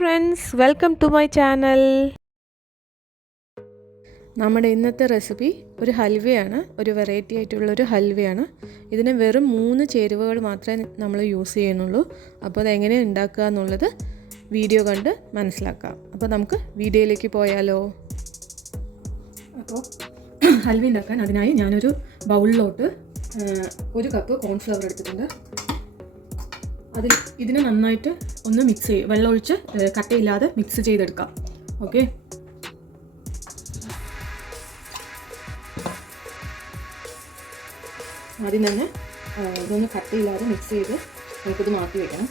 Friends welcome to my channel നമ്മുടെ ഇന്നത്തെ recipe ഒരു ഹൽവയാണ് ഒരു വെറൈറ്റി ആയിട്ടുള്ള ഒരു ഹൽവയാണ്. ഇതിന് വെറും മൂന്ന് ചേരുവകൾ മാത്രമേ നമ്മൾ യൂസ് ചെയ്യുന്നുള്ളൂ. അപ്പോൾ അതെങ്ങനെ ഉണ്ടാക്കുക എന്നുള്ളത് വീഡിയോ കണ്ട് മനസ്സിലാക്കാം. അപ്പോൾ നമുക്ക് വീഡിയോയിലേക്ക് പോയാലോ? അപ്പോൾ ഹൽവ ഉണ്ടാക്കാൻ അതിനായി ഞാനൊരു ബൗളിലോട്ട് ഒരു കപ്പ് കോൺഫ്ലവർ എടുത്തിട്ടുണ്ട്. അതിൽ ഇതിനെ നന്നായിട്ട് ഒന്ന് മിക്സ് ചെയ്യും. വെള്ളം ഒഴിച്ച് കട്ടയില്ലാതെ മിക്സ് ചെയ്തെടുക്കാം. ഓക്കെ ആദ്യം തന്നെ ഇതൊന്ന് കട്ടയില്ലാതെ മിക്സ് ചെയ്ത് നമുക്കിത് മാറ്റി വയ്ക്കണം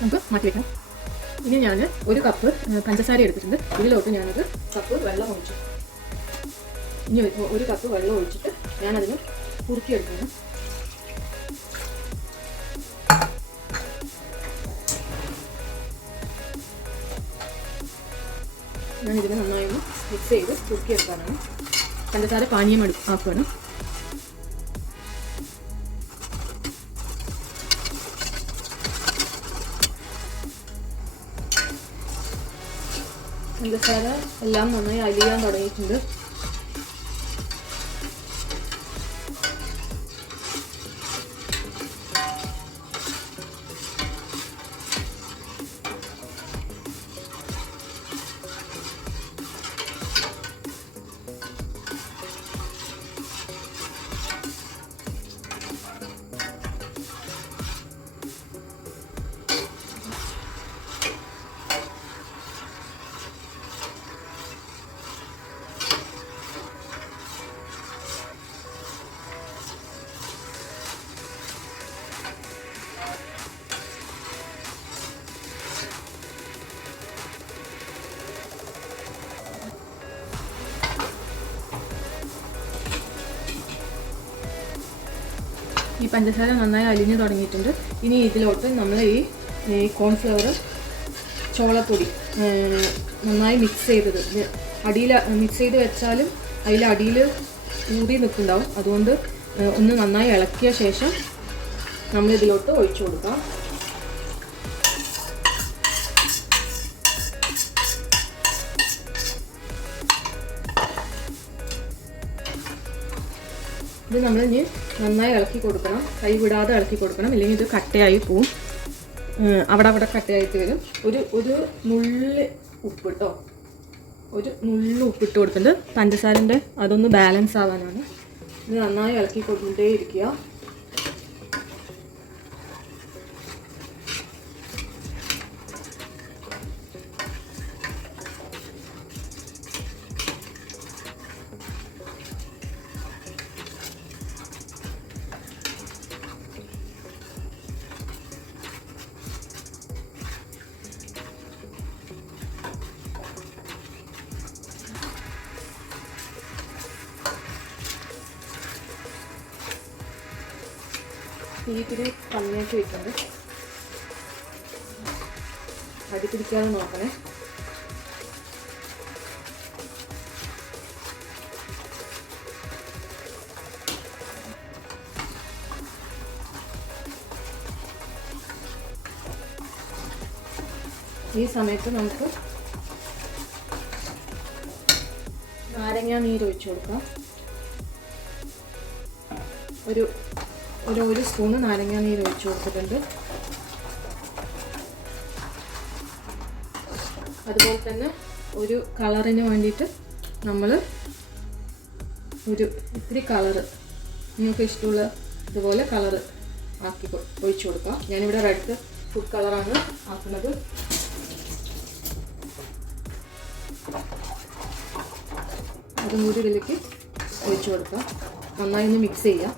നമുക്ക് മാറ്റി വെക്കാം ഇനി ഞാൻ ഒരു കപ്പ് പഞ്ചസാര എടുത്തിട്ടുണ്ട്. ഇതിലോട്ട് ഞാനൊരു കപ്പ് വെള്ളം ഒഴിച്ചു. ഇനി ഒരു- കപ്പ് വെള്ളം ഒഴിച്ചിട്ട് ഞാനതിന് കുറുക്കിയെടുക്കണം ഞാൻ ഇതിനെ നന്നായി മിക്സ് ചെയ്ത് കുറുക്കിയെടുക്കാനാണ്. പഞ്ചസാര പാനീയം എടു ആക്കുകയാണ്. പഞ്ചസാര എല്ലാം നന്നായി അലിയാൻ തുടങ്ങിയിട്ടുണ്ട്. ഈ പഞ്ചസാര നന്നായി അലിഞ്ഞു തുടങ്ങിയിട്ടുണ്ട്. ഇനി ഇതിലോട്ട് നമ്മൾ ഈ കോൺഫ്ലവർ ചോളപ്പൊടി നന്നായി മിക്സ് ചെയ്തത്. അടിയിൽ മിക്സ് ചെയ്ത് വെച്ചാലും അതിൽ അടിയിൽ കൂടി നിൽക്കുന്നുണ്ടാവും. അതുകൊണ്ട് ഒന്ന് നന്നായി ഇളക്കിയ ശേഷം നമ്മൾ ഇതിലോട്ട് ഒഴിച്ചു കൊടുക്കാം. ഇത് നമ്മൾ ഇനി നന്നായി ഇളക്കി കൊടുക്കണം. കൈ വിടാതെ ഇളക്കി കൊടുക്കണം. ഇല്ലെങ്കിൽ ഇത് കട്ടയായി പോവും. അവിടെ അവിടെ കട്ടയായിട്ട് വരും. ഒരു ഒരു നുള്ളി ഉപ്പ് കേട്ടോ ഒരു നുള്ളി ഉപ്പിട്ട് കൊടുത്തിട്ട് പഞ്ചസാരന്റെ അതൊന്ന് ബാലൻസ് ആവാനാണ്. ഇത് നന്നായി ഇളക്കി കൊടുത്തേ ഇരിക്കുക തീറ്റിന് കമ്മിയാക്കി വെക്കുന്നത് അടി പിടിക്കാതെ നോക്കണേ. ഈ സമയത്ത് നമുക്ക് നാരങ്ങ നീര് ഒഴിച്ചു കൊടുക്കാം. ഒരു ഒരു ഒരു സ്പൂണ് നാരങ്ങ നീര് ഒഴിച്ചു കൊടുത്തിട്ടുണ്ട്. അതുപോലെ തന്നെ ഒരു കളറിന് വേണ്ടിയിട്ട് നമ്മൾ ഒരു ഇത്തിരി കളറ് നിങ്ങൾക്ക് ഇഷ്ടമുള്ള ഇതുപോലെ കളറ് ആക്കി ഒഴിച്ചു കൊടുക്കാം. ഞാനിവിടെ റെഡ് ഫുഡ് കളറാണ് ആക്കുന്നത്. അതും കൂടി ഇതിലേക്ക് ഒഴിച്ചു കൊടുക്കാം. നന്നായി ഒന്ന് മിക്സ് ചെയ്യാം.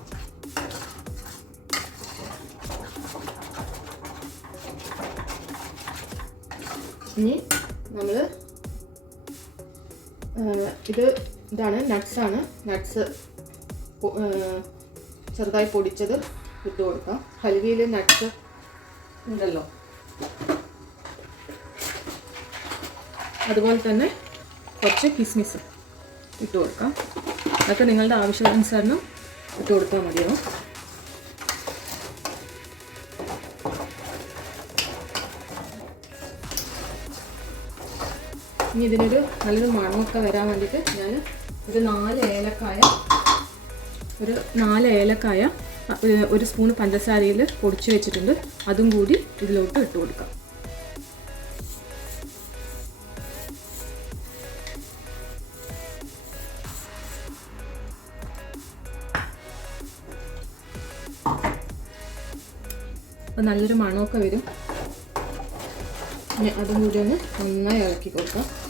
ഇനി നമ്മൾ ഇത് ഇതാണ് നട്ട്സാണ് നട്ട്സ് ചെറുതായി പൊടിച്ചത് ഇട്ട് കൊടുക്കാം. ഹൽവിയിൽ നട്ട്സ് ഉണ്ടല്ലോ. അതുപോലെ തന്നെ കുറച്ച് കിസ്മിസ് ഇട്ട് കൊടുക്കാം. അതൊക്കെ നിങ്ങളുടെ ആവശ്യാനുസരണം ഇട്ട് കൊടുത്താൽ മതിയാവും. ഇനി ഇതിനൊരു നല്ലൊരു മണമൊക്കെ വരാൻ വേണ്ടിയിട്ട് ഞാൻ ഒരു നാല് ഏലക്കായ ഒരു നാല് ഏലക്കായ ഒരു- സ്പൂൺ പഞ്ചസാരയിൽ പൊടിച്ച് വെച്ചിട്ടുണ്ട്. അതും കൂടി ഇതിലോട്ട് ഇട്ട് കൊടുക്കാം. അപ്പോൾ നല്ലൊരു മണമൊക്കെ വരും. അതും കൂടി ഒന്ന് നന്നായി ഇളക്കി കൊടുക്കാം.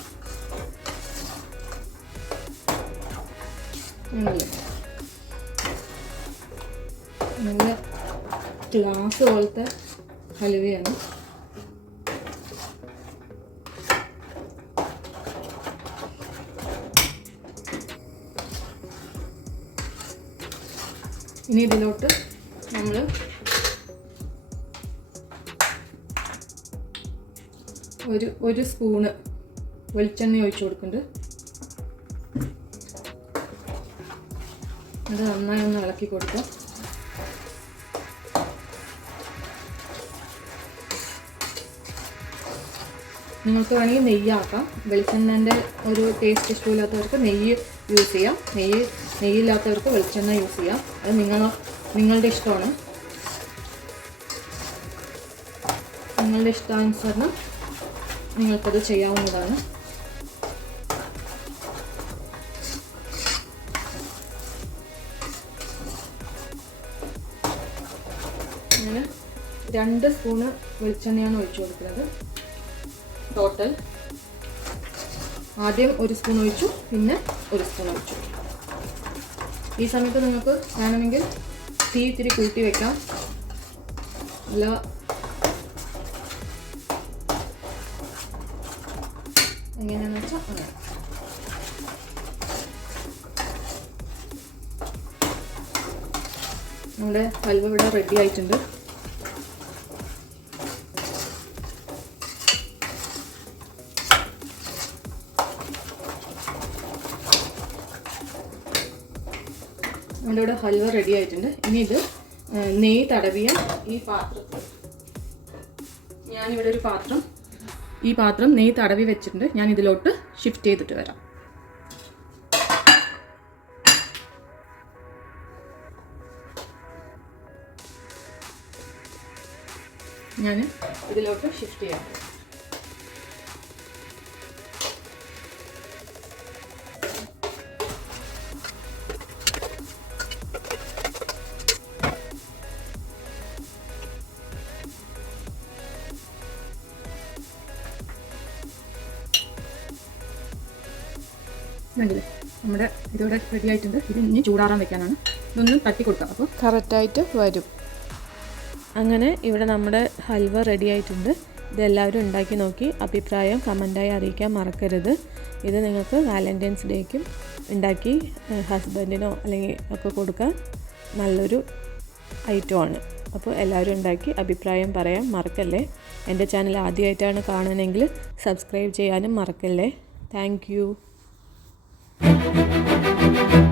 നല്ല ഗ്ലാസ് പോലത്തെ ഹലുവയാണ്. ഇനി ഇതിലോട്ട് നമ്മൾ ഒരു ഒരു സ്പൂണ് വെളിച്ചെണ്ണ ഒഴിച്ചു കൊടുക്കുന്നുണ്ട്. അത് നന്നായി ഒന്ന് ഇളക്കി കൊടുക്കും. നിങ്ങൾക്ക് വേണമെങ്കിൽ നെയ്യാക്കാം. വെളിച്ചെണ്ണന്റെ ഒരു ടേസ്റ്റ് ഇഷ്ടമില്ലാത്തവർക്ക് നെയ്യ് യൂസ് ചെയ്യാം. നെയ്യ് നെയ്യില്ലാത്തവർക്ക് വെളിച്ചെണ്ണ യൂസ് ചെയ്യാം. അത് നിങ്ങൾ നിങ്ങളുടെ ഇഷ്ടമാണ്. നിങ്ങളുടെ ഇഷ്ടാനുസരണം നിങ്ങൾക്കത് ചെയ്യാവുന്നതാണ്. രണ്ട് സ്പൂണ് വെളിച്ചെണ്ണയാണ് ഒഴിച്ചു കൊടുക്കുന്നത്. ടോട്ടൽ ആദ്യം ഒരു സ്പൂൺ ഒഴിച്ചു പിന്നെ ഒരു സ്പൂൺ ഒഴിച്ചു. ഈ സമയത്ത് നിങ്ങൾക്ക് വേണമെങ്കിൽ തീ ഇത്തിരി കൂട്ടി വെക്കാം. അല്ല എങ്ങനെയാണെന്ന് വെച്ചാൽ അങ്ങനെ. നമ്മുടെ ഹൽവ ഇവിടെ റെഡി ആയിട്ടുണ്ട്. നമ്മുടെ ഇവിടെ ഹൽവ റെഡി ആയിട്ടുണ്ട്. ഇനി ഇത് നെയ് തടവിയ ഈ പാത്രത്തിൽ. ഞാനിവിടെ ഒരു പാത്രം ഈ പാത്രം നെയ് തടവി വെച്ചിട്ടുണ്ട്. ഞാൻ ഇതിലോട്ട് ഷിഫ്റ്റ് ചെയ്തിട്ട് വരാം. ഞാൻ ഇതിലോട്ട് ഷിഫ്റ്റ് ചെയ്യാം. കണ്ടില്ലേ നമ്മുടെ ഇതിവിടെ റെഡി ആയിട്ടുണ്ട്. ഇത് ഇനി ചൂടാറാൻ വെക്കാനാണ്. ഇതൊന്നും തട്ടി കൊടുക്കാം. അപ്പോൾ കറക്റ്റായിട്ട് വരും. അങ്ങനെ ഇവിടെ നമ്മുടെ ഹൽവ റെഡി ആയിട്ടുണ്ട്. ഇതെല്ലാവരും ഉണ്ടാക്കി നോക്കി. അഭിപ്രായം കമന്റായി അറിയിക്കാൻ മറക്കരുത്. ഇത് നിങ്ങൾക്ക് വാലന്റൈൻസ് ഡേക്കും ഉണ്ടാക്കി ഹസ്ബൻഡിനോ അല്ലെങ്കിൽ ഒക്കെ കൊടുക്കാൻ നല്ലൊരു ഐറ്റമാണ് അപ്പോൾ എല്ലാവരും ഉണ്ടാക്കി അഭിപ്രായം പറയാൻ മറക്കല്ലേ? എന്റെ ചാനൽ ആദ്യമായിട്ടാണ് കാണണമെങ്കിൽ സബ്സ്ക്രൈബ് ചെയ്യാനും മറക്കല്ലേ? Thank Thank you.